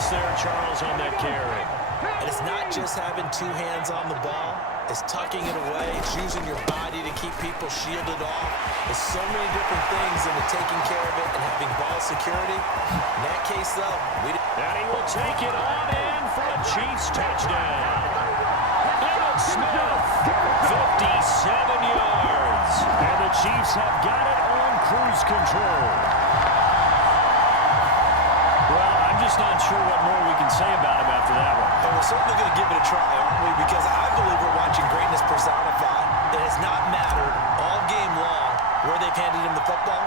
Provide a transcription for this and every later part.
loss there, Charles, on that carry. And it's not just having two hands on the ball. It's tucking it away. It's using your body to keep people shielded off. There's so many different things into taking care of it and having ball security. In that case, though, and he will take it on in for a Chiefs touchdown. Emmitt Smith, 57 yards. And the Chiefs have got it on cruise control. Well, I'm just not sure what more we can say about him after that one. But we're certainly going to give it a try, aren't we? Because I believe we're watching greatness personified. It has not mattered all game long where they've handed him the football.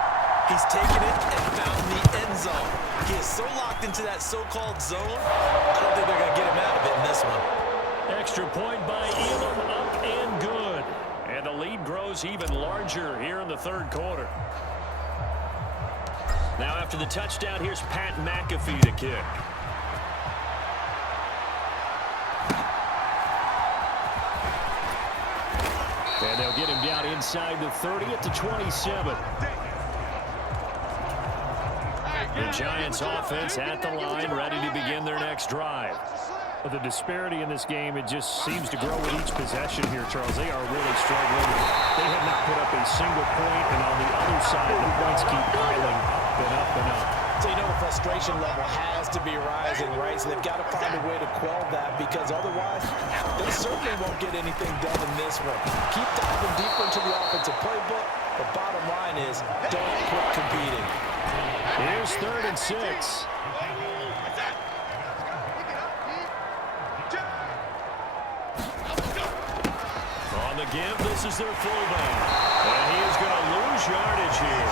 He's taken it and found the end zone. He is so locked into that so-called zone, I don't think they're going to get him out of it in this one. Extra point by Elam, up and good. And the lead grows even larger here in the third quarter. Now after the touchdown, here's Pat McAfee to kick. And they'll get him down inside the 30 at the 27. The Giants offense at the line, ready to begin their next drive. The disparity in this game, it just seems to grow with each possession here, Charles. They are really struggling. They have not put up a single point, and on the other side, the points keep piling up and up and up. So you know the frustration level has to be rising, right? So they've got to find a way to quell that, because otherwise they certainly won't get anything done in this one. Keep diving deeper into the offensive playbook, but bottom line is don't quit competing. Here's 3rd and 6. On the give, this is their fullback. And he is going to lose yardage here.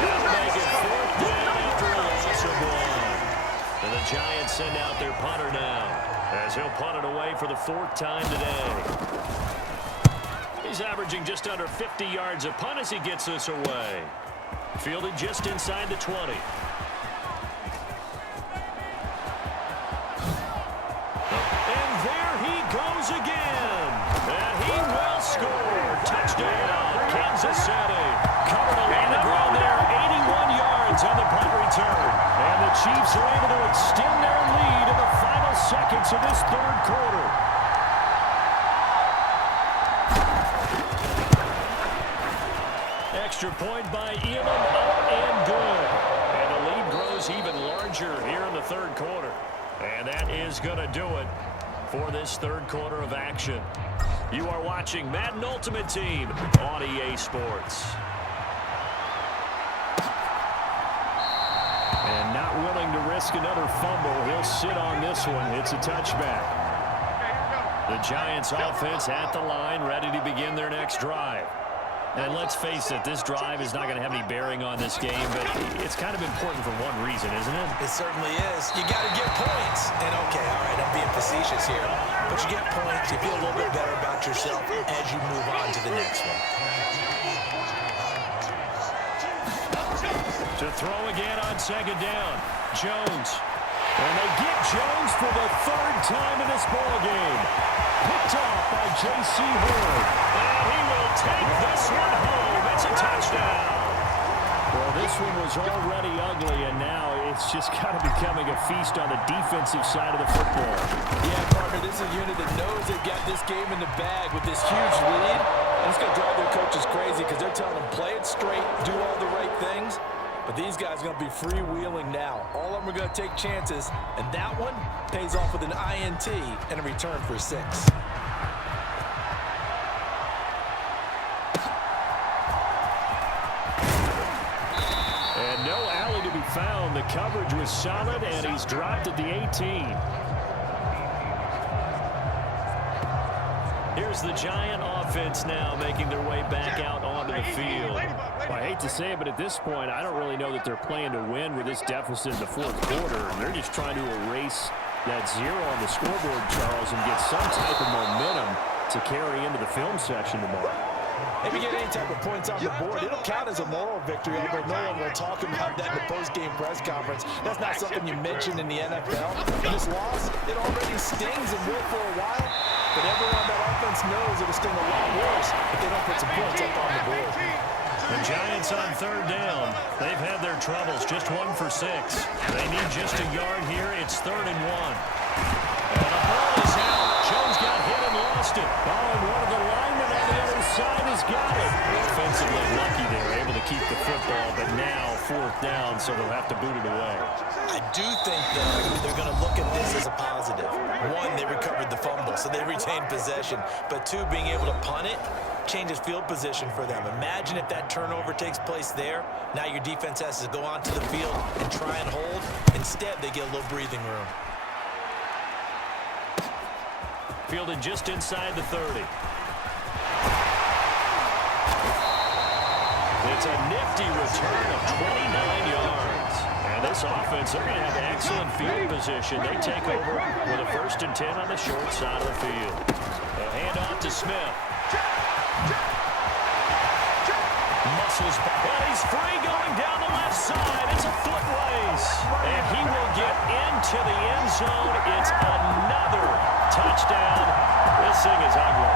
That'll make it 4th down after a loss of 1. And the Giants send out their punter now, as he'll punt it away for the 4th time today. He's averaging just under 50 yards a punt as he gets this away. Fielded just inside the 20. And there he goes again. And he will score. Touchdown, Kansas City. Covered along the ground there, 81 yards on the punt return. And the Chiefs are able to extend their lead in the final seconds of this third quarter. Extra point by Elam, up and good. And the lead grows even larger here in the third quarter. And that is going to do it for this third quarter of action. You are watching Madden Ultimate Team on EA Sports. And not willing to risk another fumble, he'll sit on this one. It's a touchback. The Giants offense at the line, ready to begin their next drive. And let's face it, this drive is not going to have any bearing on this game, but it's kind of important for one reason, isn't it? It certainly is. You got to get points. And okay, all right, I'm being facetious here. But you get points, you feel a little bit better about yourself as you move on to the next one. To throw again on 2nd down, Jones. And they get Jones for the 3rd time in this ballgame. Picked off by J.C. Horn. And he will take this one home. It's a touchdown. Well, this one was already ugly, and now it's just kind of becoming a feast on the defensive side of the football. Yeah, partner, this is a unit that knows they've got this game in the bag with this huge lead. And it's going to drive their coaches crazy because they're telling them, play it straight, do all the right things. But these guys are going to be freewheeling now. All of them are going to take chances, and that one pays off with an INT and a return for 6. And no alley to be found. The coverage was solid, and he's dropped at the 18. Here's the Giant offense now making their way back out onto the field. Well, I hate to say it, but at this point, I don't really know that they're playing to win with this deficit in the 4th quarter. They're just trying to erase that 0 on the scoreboard, Charles, and get some type of momentum to carry into the film section tomorrow. If you get any type of points on the board, it'll count as a moral victory, although no one will talk about that in the post-game press conference. That's not something you mention in the NFL. And this loss, it already stings and will for a while, but everyone on that offense knows it'll sting a lot worse if they don't put some points up on the board. The Giants on third down. They've had their troubles, just 1 for 6. They need just a yard here. It's 3rd and 1. And the ball is out. Jones got hit and lost it. Oh, and one of the linemen on the other side has got it. Offensively lucky they were able to keep the football, but now 4th down, so they'll have to boot it away. I do think, though, they're going to look at this as a positive. 1, they recovered the fumble, so they retained possession. But 2, being able to punt it changes field position for them. Imagine if that turnover takes place there. Now your defense has to go onto the field and try and hold. Instead, they get a little breathing room. Fielded just inside the 30. It's a nifty return of 29 yards. And this offense, they're going to have excellent field position. They take over with a 1st and 10 on the short side of the field. A handoff to Smith. Muscles back. Well, he's free going down the left side. It's a foot race. And he will get into the end zone. It's another touchdown. This thing is ugly.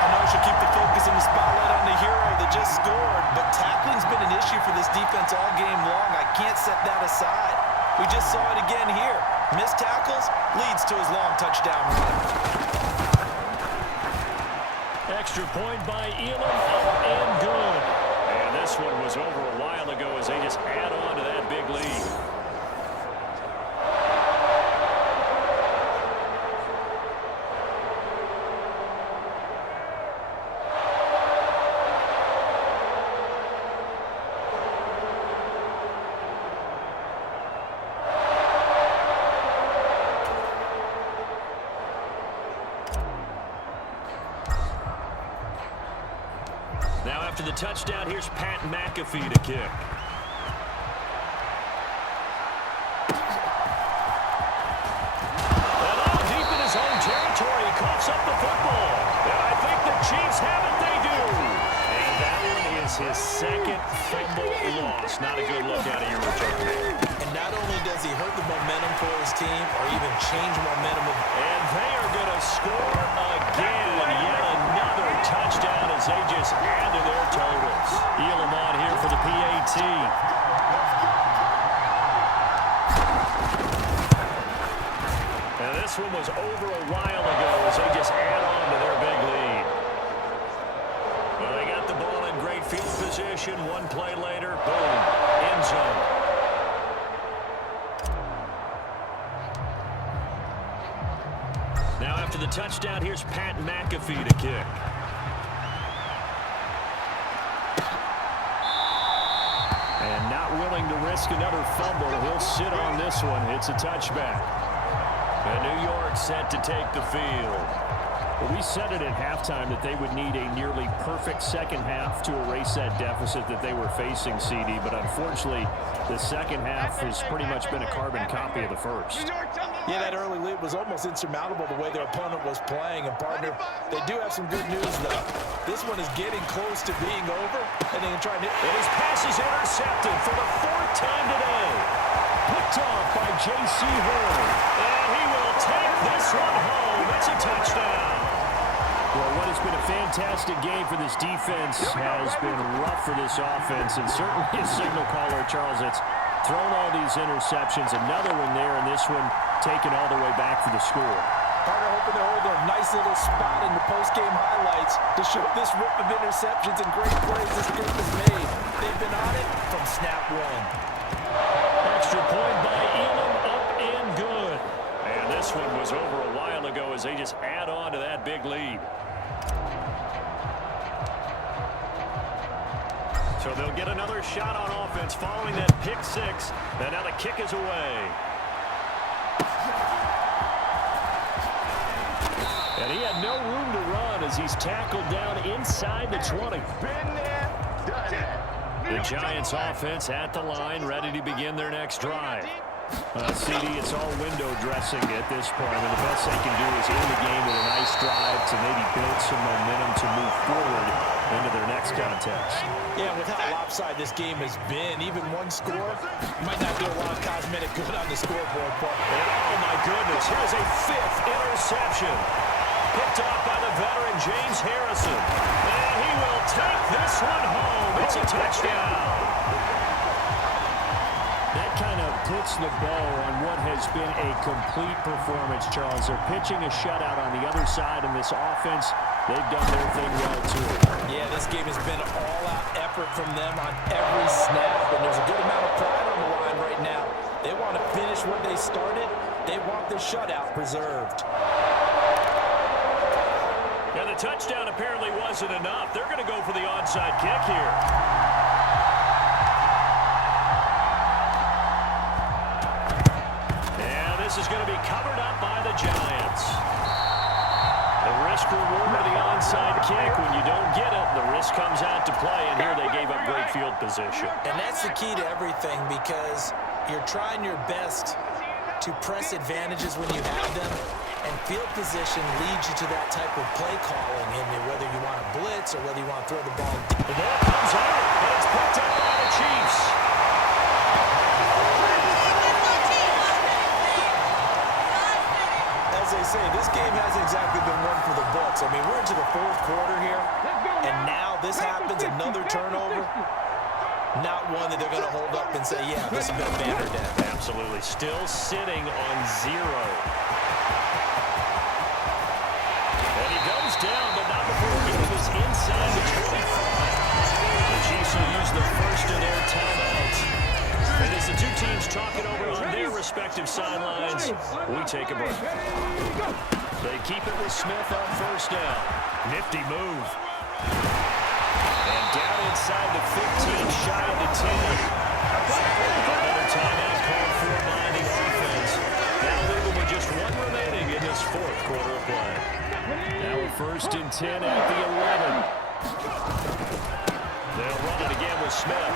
I know should keep the focus in the spotlight on the hero that just scored, but tackling's been an issue for this defense all game long. I can't set that aside. We just saw it again here. Missed tackles leads to his long touchdown run. Extra point by Elam, up and good. And this one was over a while ago as they just add on to that big lead. Now after the touchdown, here's Pat McAfee to kick. And all deep in his own territory, he coughs up the football. And I think the Chiefs have it, they do. And that one is his 2nd fumble loss. Not a good look out of your return. And not only does he hurt the momentum for his team or even change momentum. And they are going to score again. Yet another touchdown as they just add to their totals. Elam on here for the PAT. And this one was over a while ago as they just add on to their big lead. Well, they got the ball in great field position. One play later, boom, end zone. Now after the touchdown, here's Pat McAfee to kick. And not willing to risk another fumble. He'll sit on this one. It's a touchback. And New York set to take the field. Well, we said it at halftime that they would need a nearly perfect second half to erase that deficit that they were facing, CD. But unfortunately, the second half has pretty much been a carbon copy of the first. Yeah, that early lead was almost insurmountable the way their opponent was playing. And, partner, they do have some good news, though. This one is getting close to being over, and they can try to hit. And his pass is intercepted for the 4th time today. Picked off by J.C. Horn. And he will take this one home. It's a touchdown. Well, what has been a fantastic game for this defense has been rough for this offense, and certainly a signal caller, Charles, that's thrown all these interceptions. Another one there, and this one taken all the way back for the score. Partner hoping to hold a nice little spot in the post-game highlights to show this rip of interceptions and great plays this group has made. They've been on it from snap one. Extra point by Elam, up and good. And this one was over a while ago as they just add on to that big lead. So they'll get another shot on offense following that pick 6. And now the kick is away. And he had no room to run as he's tackled down inside the 20. Been there, done that. The Giants offense at the line, ready to begin their next drive. CD, it's all window dressing at this point. And the best they can do is end the game with a nice drive to maybe build some momentum to move forward into their next contest. Yeah, with how lopsided this game has been, even one score might not do a lot of cosmetic good on the scoreboard. And oh, my goodness, here's a 5th interception. Picked off by the veteran James Harrison. And he will take this one home. It's a touchdown. That kind of puts the bow on what has been a complete performance, Charles. They're pitching a shutout on the other side in this offense. They've done their thing well, too. Yeah, this game has been an all-out effort from them on every snap, and there's a good amount of pride on the line right now. They want to finish what they started. They want their shutout preserved. And the touchdown apparently wasn't enough. They're going to go for the onside kick here. This is going to be covered up by the Giants. The risk-reward of the onside kick. When you don't get it, the risk comes out to play, and here they gave up great field position. And that's the key to everything, because you're trying your best to press advantages when you have them, and field position leads you to that type of play calling, and whether you want to blitz or whether you want to throw the ball. The ball comes out, and it's picked up by the Chiefs. As they say, this game hasn't exactly been one for the books. I mean, we're into the fourth quarter here, and now this happens, another turnover. Not one that they're going to hold up and say, yeah, this has been a banner day. Absolutely. Still sitting on 0. And he goes down, but not before he was inside the 25. The Chiefs will use the first of their timeouts. And as the two teams talk it over on their respective sidelines, we take a break. They keep it with Smith on first down. Nifty move. And down inside the 15, shy of the 10. Another timeout called for by the offense. That'll leave them with just one remaining in this fourth quarter of play. Now a 1st and 10 at the 11. They'll run it again with Smith.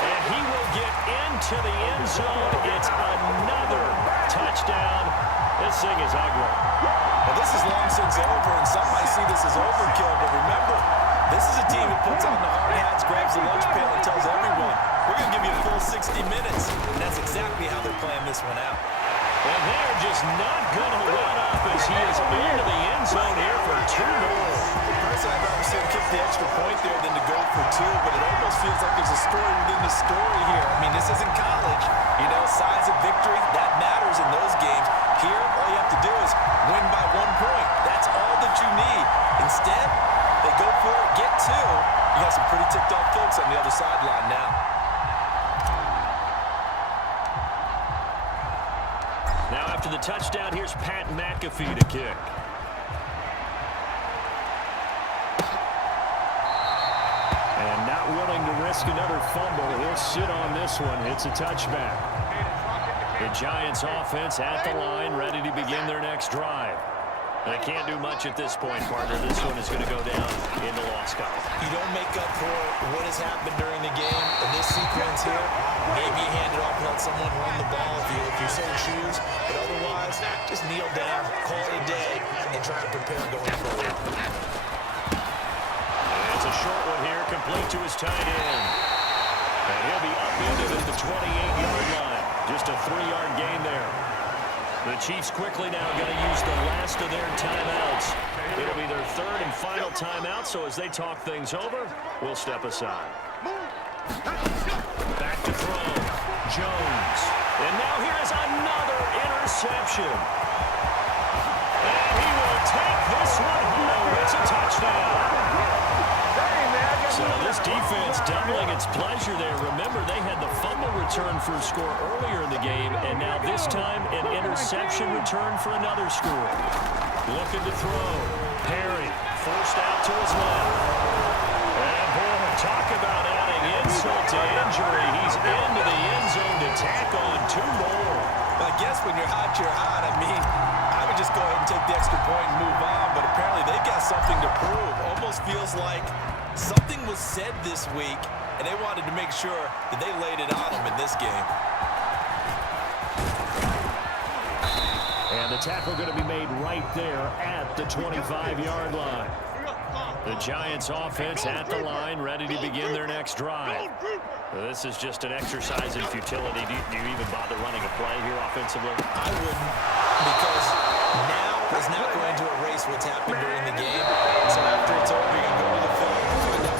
And he will get into the end zone. It's another touchdown. This thing is ugly. Well, this is long since over, and some might see this as overkill. But remember, this is a team that puts on the hard hats, grabs the lunch pail, and tells everyone, we're going to give you a full 60 minutes. And that's exactly how they're playing this one out. And they're just not going to let up as he is into the end zone here for 2 more. Personally, I'd rather see him kick the extra point there than to go for 2, but it almost feels like there's a story within the story here. I mean, this isn't college. You know, size of victory, that matters in those games. Here, all you have to do is win by 1 point. That's all that you need. Instead, they go for it, get 2. You got some pretty ticked off folks on the other sideline now. Now after the touchdown, here's Pat McAfee to kick. And not willing to risk another fumble. He'll sit on this one. It's a touchback. The Giants offense at the line, ready to begin their next drive. They can't do much at this point, partner. This one is going to go down in the loss column. You don't make up for what has happened during the game in this sequence here. Maybe you hand it off and let someone run the ball if you so choose. But otherwise, just kneel down, call it a day, and try to prepare going forward. And it's a short one here, complete to his tight end. And he'll be upended at the 28-yard line. Just a 3-yard gain there. The Chiefs quickly now going to use the last of their timeouts. It'll be their 3rd and final timeout, so as they talk things over, we'll step aside. Back to throw. Jones. And now here is another interception. And he will take this one home. It's a touchdown. So this defense doubling its pleasure there. Remember, they had the fumble return for a score earlier in the game, and now this time an interception return for another score. Looking to throw. Perry forced out to his left. And boy, talk about adding insult to injury. He's into the end zone to tack on 2 more. But I guess when you're hot, you're hot. I mean, I would just go ahead and take the extra point and move on, but apparently they've got something to prove. Almost feels like something was said this week, and they wanted to make sure that they laid it on them in this game. And the tackle going to be made right there at the 25-yard line. The Giants offense at the line, ready to begin their next drive. This is just an exercise in futility. Do you even bother running a play here offensively? I wouldn't, because now is not going to erase what's happened during the game. So after it's over, you're going to go to the film and find out